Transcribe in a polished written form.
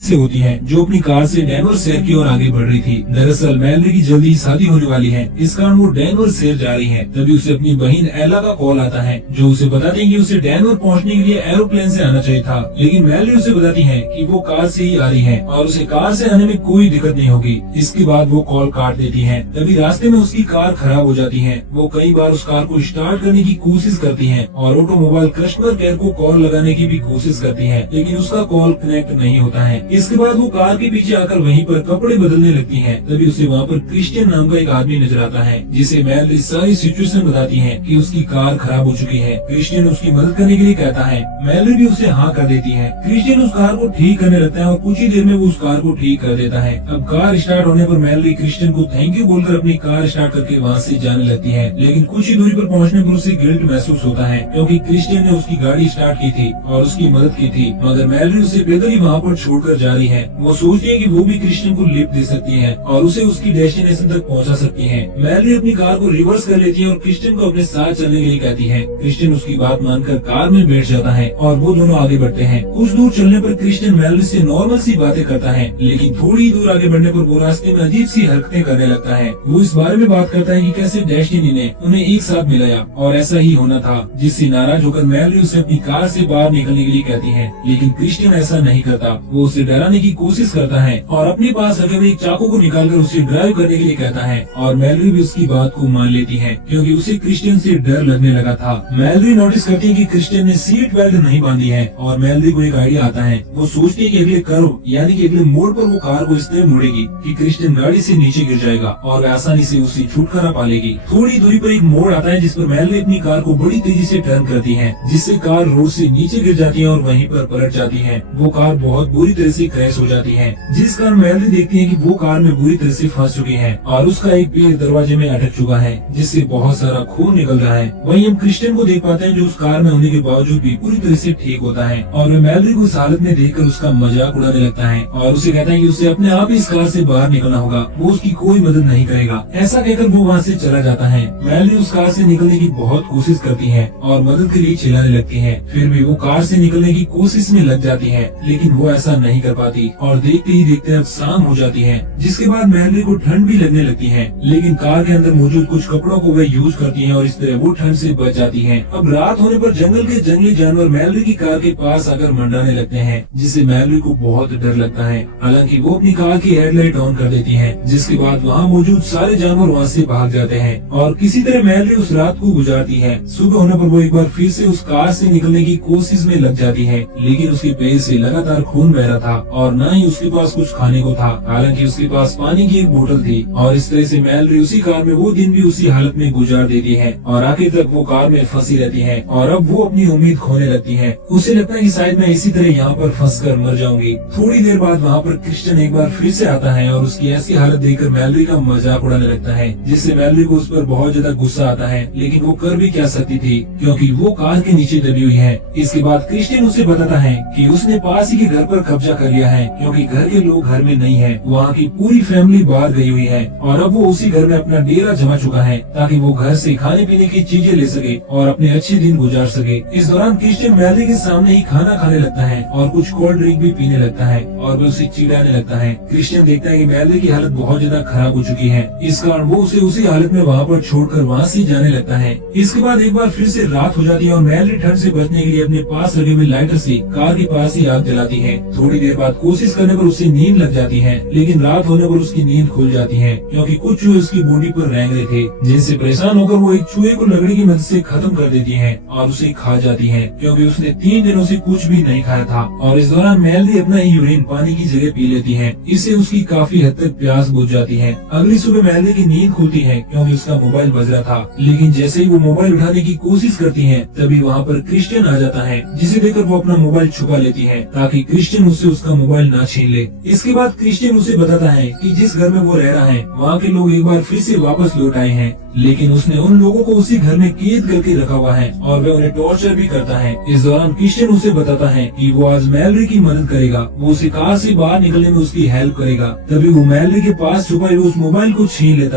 से होती हैं, जो अपनी कार से डेनवर शहर की ओर आगे बढ़ रही थी। दरअसल मैलरी की जल्दी शादी होने वाली है, इस कारण वो डेनवर शहर जा रही है। तभी उसे अपनी बहन एला का कॉल आता है, जो उसे बताती है कि उसे डेनवर पहुंचने के लिए एरोप्लेन से आना चाहिए था। लेकिन मैलरी उसे बताती है कि वो कार से ही आ रही है और उसे कार से आने में कोई दिक्कत नहीं होगी। इसके बाद वो कॉल काट देती है। तभी रास्ते में उसकी कार खराब हो जाती है। वो कई बार उस कार को स्टार्ट करने की कोशिश करती है और ऑटोमोबाइल कस्टमर केयर को कॉल लगाने की भी कोशिश करती है, लेकिन उसका कॉल कनेक्ट नहीं होता है। इसके बाद वो कार के पीछे आकर वहीं पर कपड़े बदलने लगती है। तभी उसे वहाँ पर क्रिश्चियन नाम का एक आदमी नजर आता है, जिसे मैलरी सारी सिचुएशन बताती है कि उसकी कार खराब हो चुकी है। क्रिश्चियन उसकी मदद करने के लिए कहता है। मैलरी भी उसे हाँ कर देती है। क्रिश्चियन उस कार को ठीक करने लगता है और कुछ ही देर में वो उस कार को ठीक कर देता है। अब कार स्टार्ट होने पर मैलरी क्रिश्चियन को थैंक यू बोलकर अपनी कार स्टार्ट करके वहाँ से जाने लगती है। लेकिन कुछ ही दूरी पर पहुँचने पर उसे गिल्ट महसूस होता है, क्योंकि क्रिश्चियन ने उसकी गाड़ी स्टार्ट की थी और उसकी मदद की थी, मगर मैलरी उसे पैदल ही वहाँ पर छोड़कर जा रही है। वो सोचती है कि वो भी क्रिश्चियन को लिफ्ट दे सकती है और उसे उसकी डेस्टिनेशन तक पहुंचा सकती है। मैलरी अपनी कार को रिवर्स कर लेती है और क्रिश्चियन को अपने साथ चलने के लिए कहती है। क्रिश्चियन उसकी बात मानकर कार में बैठ जाता है और वो दोनों आगे बढ़ते हैं। कुछ दूर चलने पर क्रिश्चियन मैलरी से नॉर्मल सी बातें करता है, लेकिन थोड़ी दूर आगे बढ़ने पर वो रास्ते में अजीब सी हरकतें करने लगता है। वो इस बारे में बात करता है कि कैसे डेस्टिनी ने उन्हें एक साथ मिलाया और ऐसा ही होना था, जिससे नाराज होकर मैलरी उसे अपनी कार से बाहर निकलने के लिए कहती है। लेकिन क्रिश्चियन ऐसा नहीं करता। वो उसे डराने की कोशिश करता है और अपने पास रखे हुए एक चाकू को निकालकर उसे ड्राइव करने के लिए कहता है और मैलरी भी उसकी बात को मान लेती है, क्योंकि उसे क्रिश्चियन से डर लगने लगा था। मैलरी नोटिस करती है कि क्रिश्चियन ने सीट बेल्ट नहीं बांधी है और मैलरी को एक आइडिया आता है। वो सोचती है कि अगले कर्व यानी कि अगले मोड़ पर वो कार को इस तरह मुड़ेगी कि क्रिश्चियन गाड़ी से नीचे गिर जाएगा और आसानी से उसे छुटकारा पा लेगी। थोड़ी दूरी पर एक मोड़ आता है, जिस पर मैलरी अपनी कार को बड़ी तेजी से टर्न करती है, जिससे कार रोड से नीचे गिर जाती है और वहीं पर पलट जाती है। वो कार बहुत बुरी तरह से क्रैश हो जाती है, जिस कारण मैलरी देखती है कि वो कार में बुरी तरह से फंस चुकी है और उसका एक पैर दरवाजे में अटक चुका है, जिससे बहुत सारा खून निकल रहा है। वहीं हम क्रिश्चियन को देख पाते हैं, जो उस कार में होने के बावजूद भी पूरी तरह से ठीक होता है और वह मैलरी को इस हालत में देखकर उसका मजाक उड़ाने लगता है और उसे कहता है कि उसे अपने आप ही इस कार से बाहर निकलना होगा, वो उसकी कोई मदद नहीं करेगा। ऐसा कहकर वो वहाँ से चला जाता है। मैलरी उस कार से निकलने की बहुत कोशिश करती है और मदद के लिए चिल्लाने लगती है। फिर भी वो कार से निकलने की कोशिश में लग जाती है, लेकिन वो ऐसा नहीं कर पाती और देखते ही देखते अब शाम हो जाती है, जिसके बाद मैलरी को ठंड भी लगने लगती है। लेकिन कार के अंदर मौजूद कुछ कपड़ों को वह यूज करती है और इस तरह वो ठंड से बच जाती है। अब रात होने पर जंगल के जंगली जानवर मैलरी की कार के पास आकर मंडराने लगते हैं, जिससे मैलरी को बहुत डर लगता है। हालांकि वो अपनी कार की हेडलाइट ऑन कर देती है, जिसके बाद वहाँ मौजूद सारे जानवर वहाँ से भाग जाते हैं और किसी तरह मैलरी उस रात को गुजारती है। सुबह होने पर वो एक बार फिर से उस कार से निकलने की कोशिश में लग जाती है, लेकिन उसके पैर से लगातार खून बह रहा था और न ही उसके पास कुछ खाने को था। हालांकि उसके पास पानी की एक बोतल थी और इस तरह से मैलरी उसी कार में वो दिन भी उसी हालत में गुजार देती है और आखिर तक वो कार में फंसी रहती है और अब वो अपनी उम्मीद खोने लगती है। उसे लगता है कि शायद मैं इसी तरह यहाँ पर फंसकर मर जाऊंगी। थोड़ी देर बाद वहाँ पर क्रिश्चियन एक बार फिर से आता है और उसकी ऐसी हालत देखकर मैलरी का मजाक उड़ाने लगता है, जिससे मैलरी को उस पर बहुत ज्यादा गुस्सा आता है, लेकिन वो कर भी क्या सकती थी, क्योंकि वो कार के नीचे दबी हुई है। इसके बाद क्रिश्चियन उसे बताता है कि उसने पास ही के घर पर कब्जा कर लिया है, क्योंकि घर के लोग घर में नहीं है, वहाँ की पूरी फैमिली बाहर गई हुई है और अब वो उसी घर में अपना डेरा जमा चुका है, ताकि वो घर से खाने पीने की चीजें ले सके और अपने अच्छे दिन गुजार सके। इस दौरान क्रिश्चियन मैलरी के सामने ही खाना खाने लगता है और कुछ कोल्ड ड्रिंक भी पीने लगता है और वह उसे चिढ़ाने लगता है। क्रिश्चियन देखता है कि मैलरी की हालत बहुत ज्यादा खराब हो चुकी है, इस कारण वो उसे उसी हालत में वहाँ पर छोड़कर वहाँ से जाने लगता है। इसके बाद एक बार फिर से रात हो जाती है और मैलरी ठंड से बचने के लिए अपने पास लगे हुए लाइटर से कार के पास ही आग जलाती है। थोड़ी देर बाद कोशिश करने पर उसे नींद लग जाती है, लेकिन रात होने पर उसकी नींद खुल जाती है, क्योंकि कुछ चूहे उसकी बॉडी पर रेंग रहे थे, जिनसे परेशान होकर वो एक चूहे को लकड़ी की मदद से खत्म कर देती है और उसे खा जाती है, क्योंकि उसने 3 दिनों से कुछ भी नहीं खाया था। और इस दौरान मैलरी अपना ही यूरिन पानी की जगह पी लेती है। इससे उसकी काफी हद तक प्यास बुझ जाती है। अगली सुबह मैलरी की नींद खुलती है, क्योंकि उसका मोबाइल बज रहा था, लेकिन जैसे ही वो मोबाइल उठाने की कोशिश करती है, तभी वहाँ पर क्रिश्चियन आ जाता है, जिसे देखकर वो अपना मोबाइल छुपा लेती है, ताकि क्रिश्चियन उससे उसका मोबाइल ना छीन ले। इसके बाद क्रिश्चियन उसे बताता है कि जिस घर में वो रह रहा है, वहाँ के लोग एक बार फिर से वापस लौट आए हैं, लेकिन उसने उन लोगों को उसी घर में कैद करके रखा हुआ है और वह उन्हें टॉर्चर भी करता है। इस दौरान क्रिश्चियन उसे बताता है कि वो आज मैलरी की मदद करेगा, वो उसे कार से बाहर निकलने में उसकी हेल्प करेगा। तभी वो मैलरी के पास छुपा हुए उस मोबाइल को छीन लेता है।